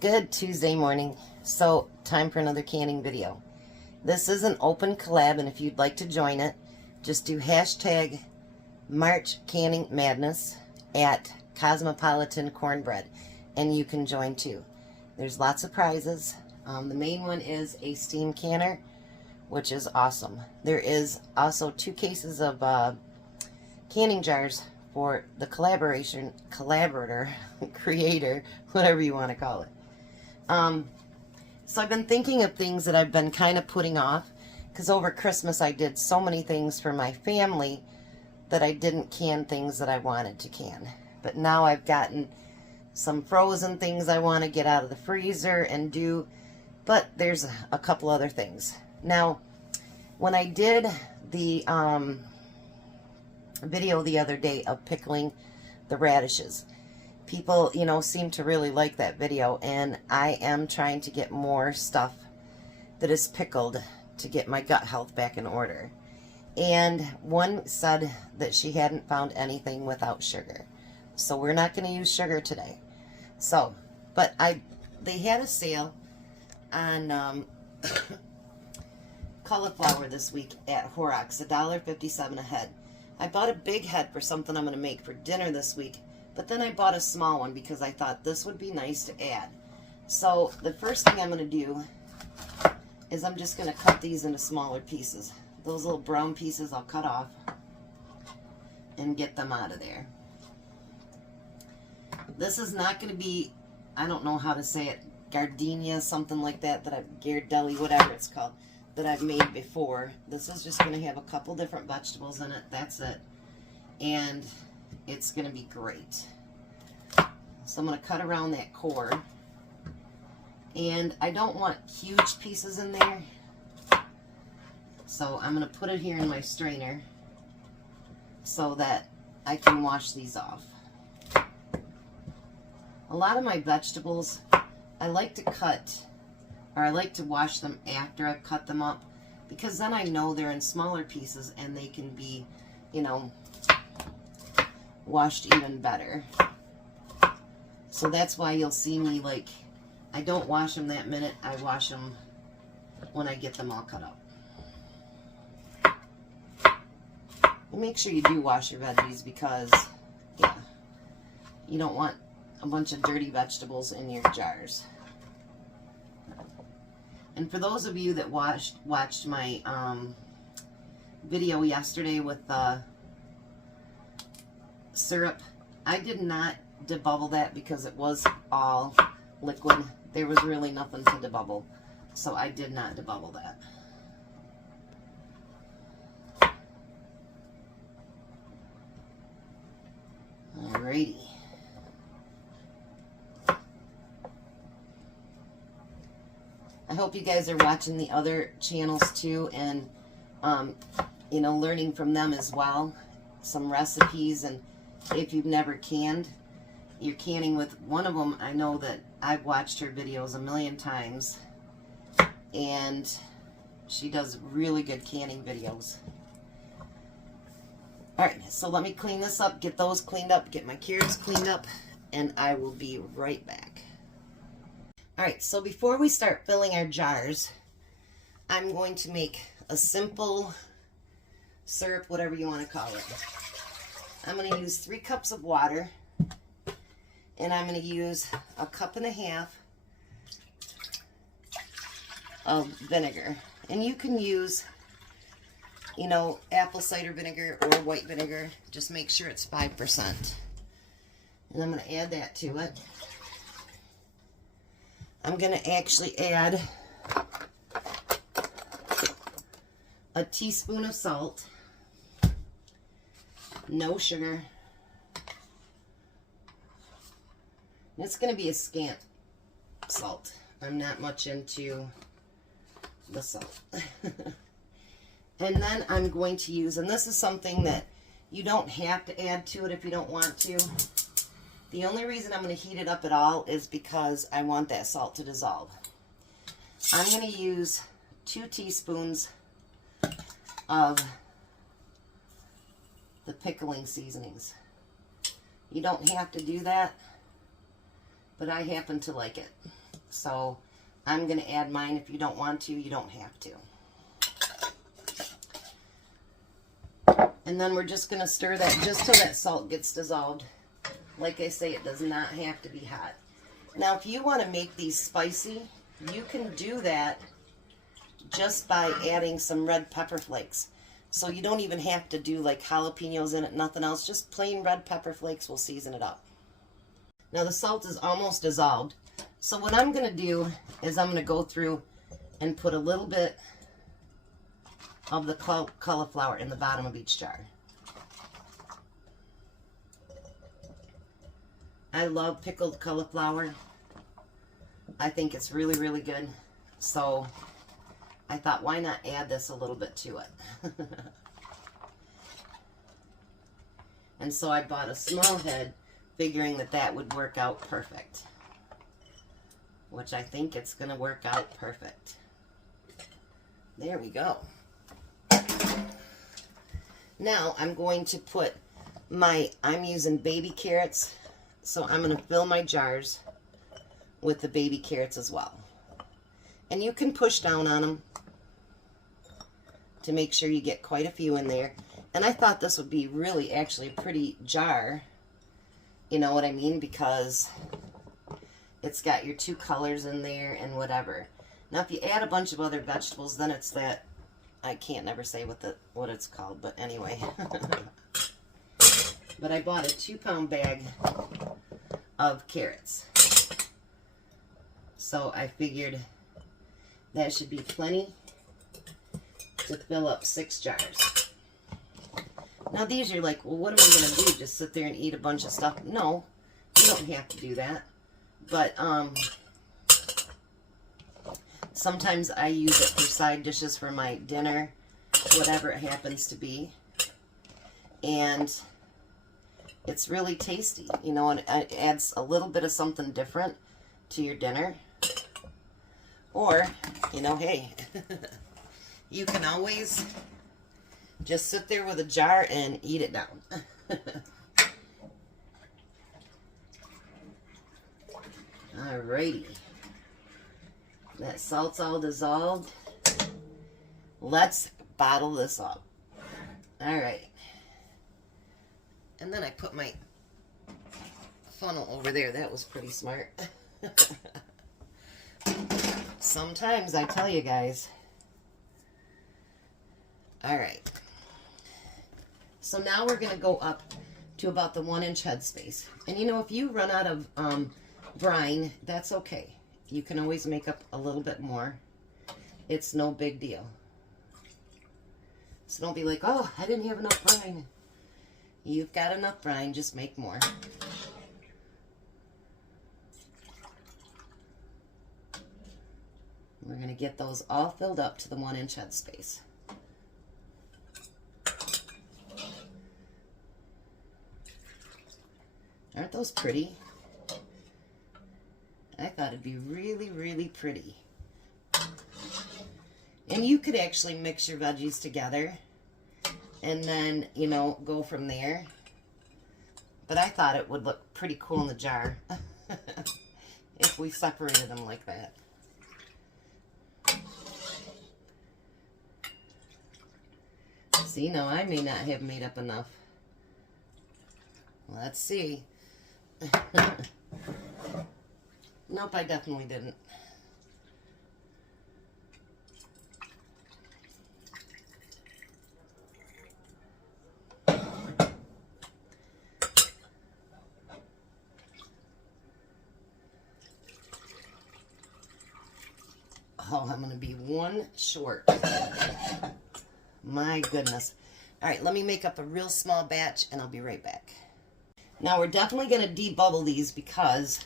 Good Tuesday morning. So, time for another canning video. This is an open collab, and if you'd like to join it, just do hashtag March Canning Madness at Cosmopolitan Cornbread, and you can join too. There's lots of prizes. The main one is a steam canner, which is awesome. There is also 2 cases of canning jars for the collaborator, creator, whatever you want to call it. So I've been thinking of things that I've been kind of putting off, because over Christmas I did so many things for my family that I didn't can things that I wanted to can. But now I've gotten some frozen things I want to get out of the freezer and do, but there's a couple other things. Now, when I did the video the other day of pickling the radishes, people, seem to really like that video, and I am trying to get more stuff that is pickled to get my gut health back in order. And one said that she hadn't found anything without sugar. So we're not going to use sugar today. So, but they had a sale on cauliflower this week at Horrocks, $1.57 a head. I bought a big head for something I'm going to make for dinner this week, but then I bought a small one because I thought this would be nice to add. So the first thing I'm going to do is I'm just going to cut these into smaller pieces. Those little brown pieces I'll cut off and get them out of there. This is not going to be, I don't know how to say it, gardenia, something like that, Gardelli, whatever it's called, that I've made before. This is just going to have a couple different vegetables in it. That's it. And it's going to be great. So I'm going to cut around that core. And I don't want huge pieces in there. So I'm going to put it here in my strainer so that I can wash these off. A lot of my vegetables, I like to cut, or I like to wash them after I've cut them up, because then I know they're in smaller pieces and they can be, washed even better. So that's why you'll see me, I don't wash them that minute. I wash them when I get them all cut up. And make sure you do wash your veggies, because, yeah, you don't want a bunch of dirty vegetables in your jars. And for those of you that watched my video yesterday with the syrup, I did not debubble that because it was all liquid. There was really nothing to debubble, so I did not debubble that. Alrighty. I hope you guys are watching the other channels too, and learning from them as well, some recipes. And if you've never canned, you're canning with one of them. I know that I've watched her videos a million times, and she does really good canning videos. Alright, so let me clean this up, get those cleaned up, get my carrots cleaned up, and I will be right back. Alright, so before we start filling our jars, I'm going to make a simple syrup, whatever you want to call it. I'm going to use 3 cups of water, and I'm going to use 1.5 cups of vinegar. And you can use, apple cider vinegar or white vinegar. Just make sure it's 5%. And I'm going to add that to it. I'm going to actually add a teaspoon of salt, no sugar. It's going to be a scant salt. I'm not much into the salt. And then I'm going to use, and this is something that you don't have to add to it if you don't want to. The only reason I'm going to heat it up at all is because I want that salt to dissolve. I'm going to use 2 teaspoons of the pickling seasonings. You don't have to do that, but I happen to like it. So I'm going to add mine. If you don't want to, you don't have to. And then we're just going to stir that just till that salt gets dissolved. Like I say, it does not have to be hot. Now, if you want to make these spicy, you can do that just by adding some red pepper flakes. So you don't even have to do like jalapenos in it, nothing else. Just plain red pepper flakes will season it up. Now the salt is almost dissolved. So what I'm going to do is I'm going to go through and put a little bit of the cauliflower in the bottom of each jar. I love pickled cauliflower. I think it's really, really good. So I thought, why not add this a little bit to it? And so I bought a small head, figuring that that would work out perfect. Which I think it's going to work out perfect. There we go. Now I'm going to put I'm using baby carrots. So I'm going to fill my jars with the baby carrots as well. And you can push down on them to make sure you get quite a few in there. And I thought this would be really actually a pretty jar. You know what I mean? Because it's got your two colors in there and whatever. Now if you add a bunch of other vegetables, then it's that, I can't never say what it's called, but anyway. But I bought a 2-pound bag of carrots. So I figured that should be plenty to fill up 6 jars. Now these are like, well, what am I going to do? Just sit there and eat a bunch of stuff? No, you don't have to do that. But sometimes I use it for side dishes for my dinner, whatever it happens to be. And it's really tasty, you know, and it adds a little bit of something different to your dinner. Or, you know, hey, you can always just sit there with a jar and eat it down. Alrighty. That salt's all dissolved. Let's bottle this up. Alright. And then I put my funnel over there. That was pretty smart. Sometimes I tell you guys. Alright. So now we're going to go up to about the 1-inch headspace. And you know, if you run out of brine, that's okay. You can always make up a little bit more. It's no big deal. So don't be like, oh, I didn't have enough brine. You've got enough brine, just make more. We're going to get those all filled up to the 1-inch headspace. Aren't those pretty? I thought it'd be really, really pretty. And you could actually mix your veggies together and then, you know, go from there. But I thought it would look pretty cool in the jar if we separated them like that. See, now I may not have made up enough. Let's see. Nope, I definitely didn't. Oh, I'm going to be one short. My goodness. All right, let me make up a real small batch and I'll be right back. Now we're definitely going to debubble these because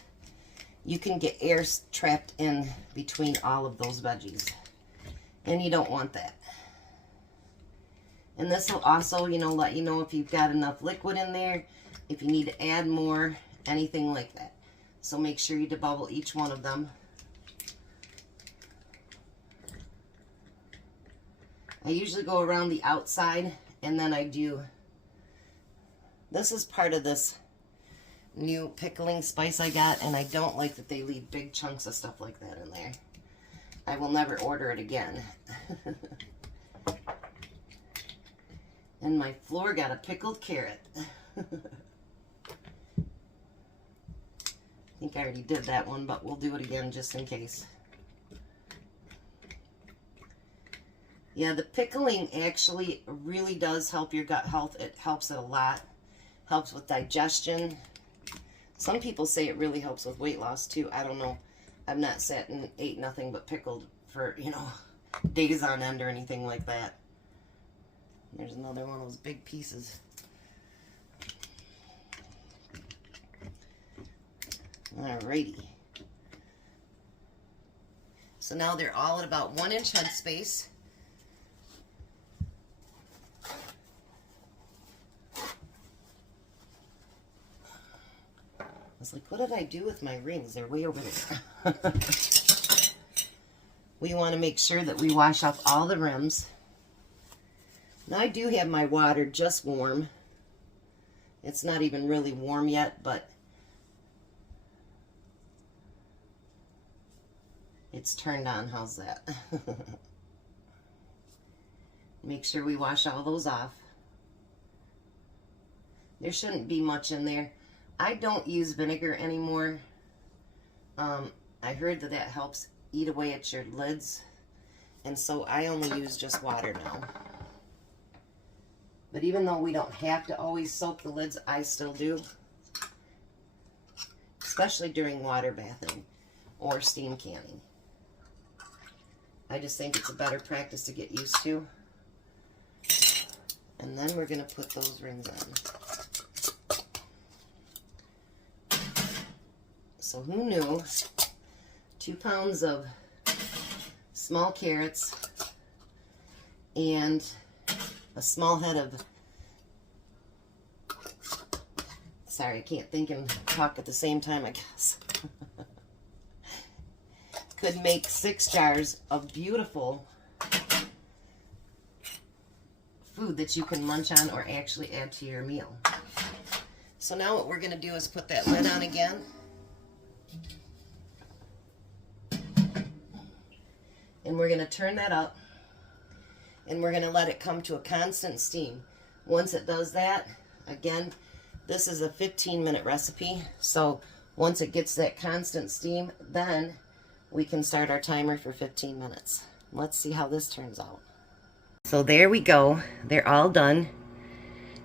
you can get air trapped in between all of those veggies. And you don't want that. And this will also, you know, let you know if you've got enough liquid in there, if you need to add more, anything like that. So make sure you debubble each one of them. I usually go around the outside and then I do, this is part of this new pickling spice I got, and I don't like that they leave big chunks of stuff like that in there. I will never order it again. And my floor got a pickled carrot. I think I already did that one, but we'll do it again just in case. Yeah, the pickling actually really does help your gut health. It helps it a lot. Helps with digestion. Some people say it really helps with weight loss too. I don't know. I've not sat and ate nothing but pickled for, you know, days on end or anything like that. There's another one of those big pieces. Alrighty. So now they're all at about 1 inch head space. I was like, what did I do with my rings? They're way over there. We want to make sure that we wash off all the rims. Now I do have my water just warm. It's not even really warm yet, but it's turned on. How's that? Make sure we wash all those off. There shouldn't be much in there. I don't use vinegar anymore. I heard that that helps eat away at your lids, and so I only use just water now. But even though we don't have to always soak the lids, I still do. Especially during water bathing or steam canning. I just think it's a better practice to get used to. And then we're going to put those rings on. So who knew? 2 pounds of small carrots and a small head of, sorry, I can't think and talk at the same time, I guess. Could make 6 jars of beautiful food that you can munch on or actually add to your meal. So now what we're going to do is put that lid on again. And we're going to turn that up. And we're going to let it come to a constant steam. Once it does that, again, this is a 15-minute recipe. So once it gets that constant steam, then we can start our timer for 15 minutes. Let's see how this turns out. So there we go. They're all done.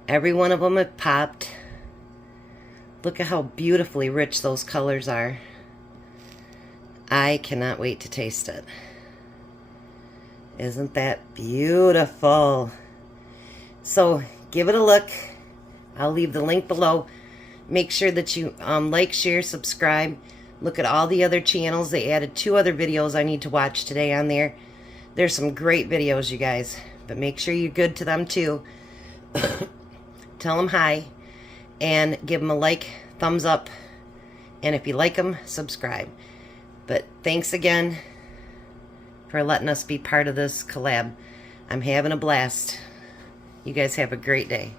Every one of them have popped. Look at how beautifully rich those colors are. I cannot wait to taste it. Isn't that beautiful? So give it a look. I'll leave the link below. Make sure that you like, share, subscribe. Look at all the other channels. They added 2 other videos I need to watch today on there. There's some great videos, you guys. But make sure you're good to them too. Tell them hi. And give them a like, thumbs up. And if you like them, subscribe. But thanks again for letting us be part of this collab. I'm having a blast. You guys have a great day.